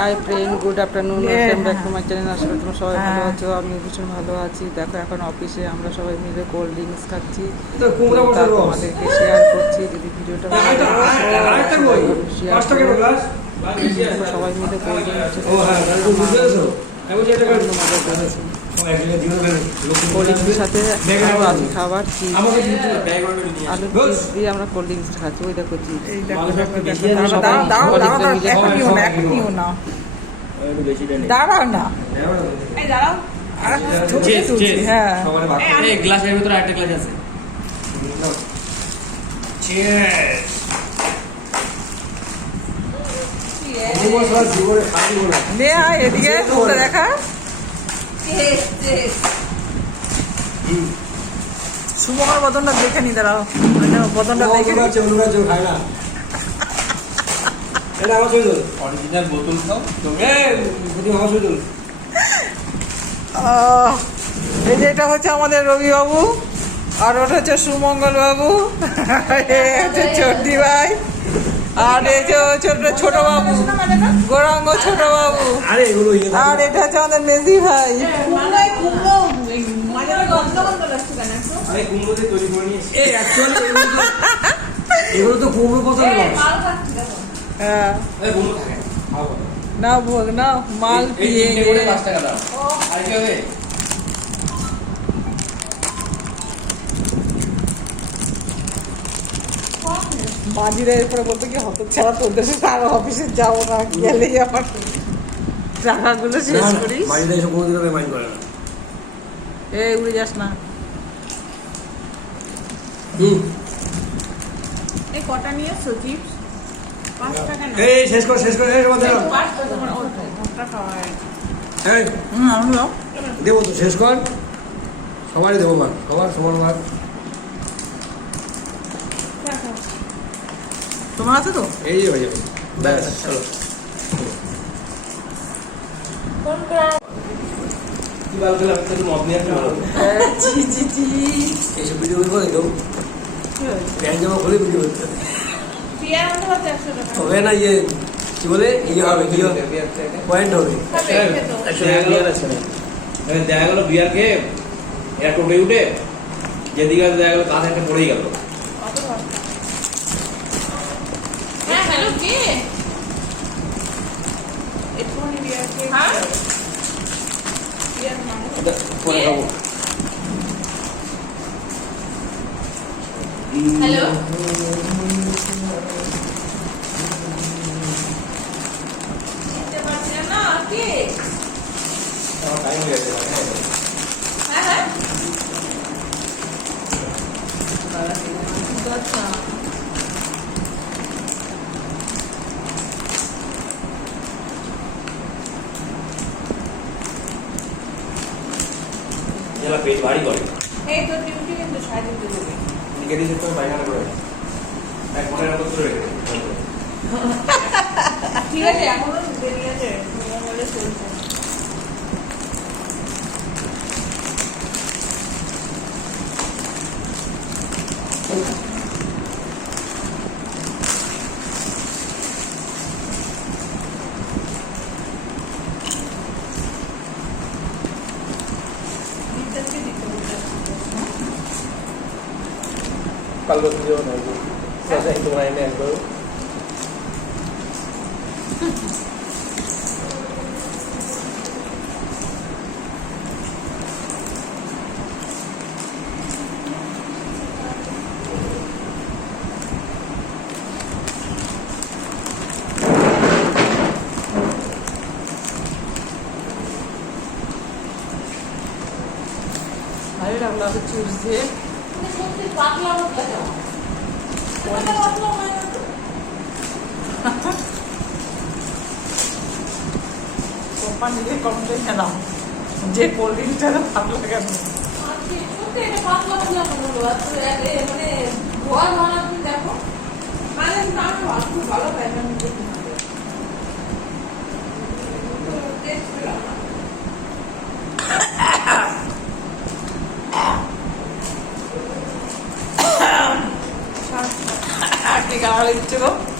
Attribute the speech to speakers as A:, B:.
A: Hi friend good afternoon. Welcome back to my channel আশা করি তোমরা সবাই ভালো
B: হ্যাঁ।
A: আছো আমি ভীষণ ভালো আছি দেখো এখন অফিসে আমরা সবাই মিলে কোল্ড ড্রিঙ্কস খাচ্ছি। তোমাদেরকে শেয়ার করছি যদি ভিডিওটা ভালো লাগে শেয়ার
C: পাঁচ টাকার গ্লাস?
A: সবাই মিলে কোল্ড ড্রিঙ্কস কোল্ড ড্রিঙ্কসের সাথে আরও আছে খাবার আলু। দিয়ে আমরা কোল্ড ড্রিঙ্কস খাচ্ছি ওই দেখো
C: বেশি
B: দাঁড়াও না। দাঁড়াও. হ্যাঁ।
D: গ্লাসের ভিতরে গ্লাস আছে।
B: নে আয় এদিকে মুখটা। দেখা। বদনটা দেখে নি দাঁড়াও। মানে বদনটা দেখে
C: খায় না। এটা আমার ছবি
D: অরিজিনাল বোতল খাও
C: এই, আমার ছবি
B: এই যে এটা হচ্ছে আমাদের রবিবাবু আর ওটা হচ্ছে সুমঙ্গল বাবু হচ্ছে চর্দি ভাই আর এই যে ছোট ছোট বাবু। গৌরাঙ্গ ছোট বাবু।
C: আরে, ইয়ে
B: এটা হচ্ছে আমাদের মেজি ভাই।
C: আরে, কুমড়ো দিয়ে তৈরি করে নিয়েছি। এই, actually এগুলো তো- এগুলো তো কুমড়ো পচার রস।
B: হ্যাঁ
C: এই, কুমড়ো থাকে। খাও, খাও।
B: না ভোগ না মাল
D: এই
B: পিয়ে মাঝিরা এরপরে বলতো কি হত ছাড়া তোর দেশে আরও অফিসে যাব না গেলেই আমার টাকাগুলো শেষ করিস।
C: কোনোদিনও করে না।
B: এই উড়ে যাস না।
C: হুম।
E: এই কটা নিয়ে
C: এই, শেষ কর, শেষ কর, এই, তোমাদের এই, দেবো তো, শেষ কর। সবারই দেবো মা সবার সমান ভাগ
B: তোমার আছে তো?
C: এই যে হয়ে যাবে ব্যাস চলো।
D: কি ভালো খেলাম একটু মদ নিয়ে আসলে ভালো
B: জি জি জি
C: এইসব ভিডিও করে কেউ? প্যান্ট জামা খুলে ভিডিও করতে হবে। না ইয়ে কি বলে? ইয়ে হবে কি হবে? পয়েন্ট হবে।
D: দেখা গেলো এবার দেখা গেলো বিয়ার খেয়ে এরা টোটে উঠে যেদিকে দেখা গেলো কাঁধে একটা পড়েই গেল।
E: হ্যাঁ? হ্যালো? কে একটুখানি বিয়ার খেয়ে বিয়ার মানে
D: পরে খাব
E: হ্যালো চিনতে পারছি না কে
D: টাইম হয়ে গেছে
E: হ্যাঁ হ্যাঁ আচ্ছা
D: এলা পেট ভারী করে।
E: এই ডিউটি কিন্তু সাড়ে তিনটে
D: পায়খানা এক রেখে
E: ঠিক আছে এখনও বেরিয়ে আছে চলছে। বিদ্যার্থী
D: কাল করতে যাব না তোমার এনে একবার
B: ভালো লাগল আমি চিপস দিয়ে
E: তুমি সত্যি পাতলা পাতলা খাও পাতলা পাতলা হয় না তো?
B: কোম্পানিকে কমপ্লেন জানাও যে কোল্ড ড্রিঙ্কসটা ভালো লাগে না
E: মানে ভালো খুব ভালো পাই না আমি দেখি না। তো taste পেলাম না।
B: আর কি গাড়ি